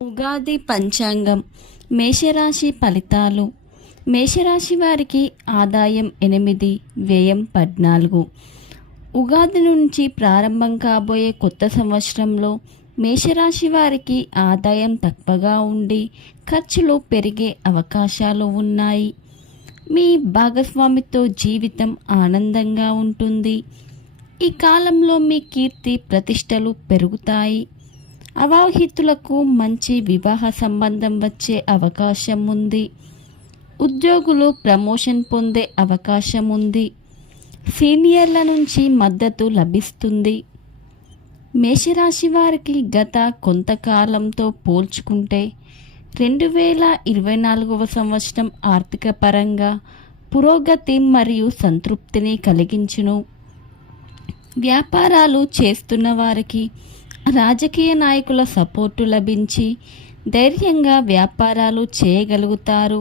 ఉగాది పంచాంగం మేషరాశి ఫలితాలు. మేషరాశి వారికి ఆదాయం 8, వ్యయం 14. ఉగాది నుంచి ప్రారంభం కాబోయే కొత్త సంవత్సరంలో మేషరాశి వారికి ఆదాయం తక్కువగా ఉండి ఖర్చులు పెరిగే అవకాశాలు ఉన్నాయి. మీ భాగస్వామితో జీవితం ఆనందంగా ఉంటుంది. ఈ కాలంలో మీ కీర్తి ప్రతిష్టలు పెరుగుతాయి. అవివాహితులకు మంచి వివాహ సంబంధం వచ్చే అవకాశం ఉంది. ఉద్యోగులు ప్రమోషన్ పొందే అవకాశం ఉంది. సీనియర్ల నుంచి మద్దతు లభిస్తుంది. మేషరాశి వారికి గత కొంతకాలంతో పోల్చుకుంటే 2024వ సంవత్సరం ఆర్థిక పరంగా పురోగతి మరియు సంతృప్తిని కలిగించును. వ్యాపారాలు చేస్తున్న వారికి రాజకీయ నాయకుల సపోర్టు లభించి ధైర్యంగా వ్యాపారాలు చేయగలుగుతారు.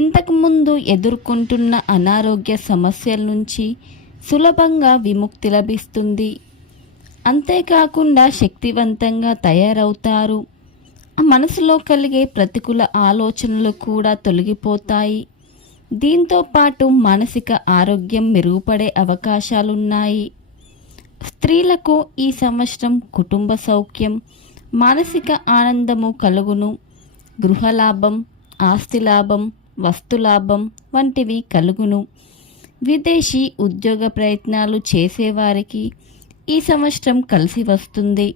ఇంతకుముందు ఎదుర్కొంటున్న అనారోగ్య సమస్యల నుంచి సులభంగా విముక్తి లభిస్తుంది. అంతేకాకుండా శక్తివంతంగా తయారవుతారు. మనసులో కలిగే ప్రతికూల ఆలోచనలు కూడా తొలగిపోతాయి. దీంతో పాటు మానసిక ఆరోగ్యం మెరుగుపడే అవకాశాలున్నాయి. స్త్రీలకు ఈ సంవత్సరం కుటుంబ సౌఖ్యం, మానసిక ఆనందము కలుగును. గృహలాభం, ఆస్తి లాభం, వస్తులాభం వంటివి కలుగును. విదేశీ ఉద్యోగ ప్రయత్నాలు చేసేవారికి ఈ సంవత్సరం కలిసి వస్తుంది.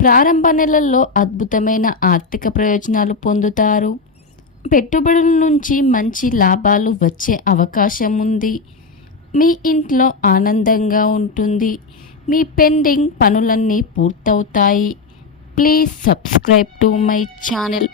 ప్రారంభ నెలల్లో అద్భుతమైన ఆర్థిక ప్రయోజనాలు పొందుతారు. పెట్టుబడుల నుంచి మంచి లాభాలు వచ్చే అవకాశం ఉంది. మీ ఇంట్లో ఆనందంగా ఉంటుంది. మీ పెండింగ్ పనులన్నీ పూర్తవుతాయి. Please subscribe to my channel.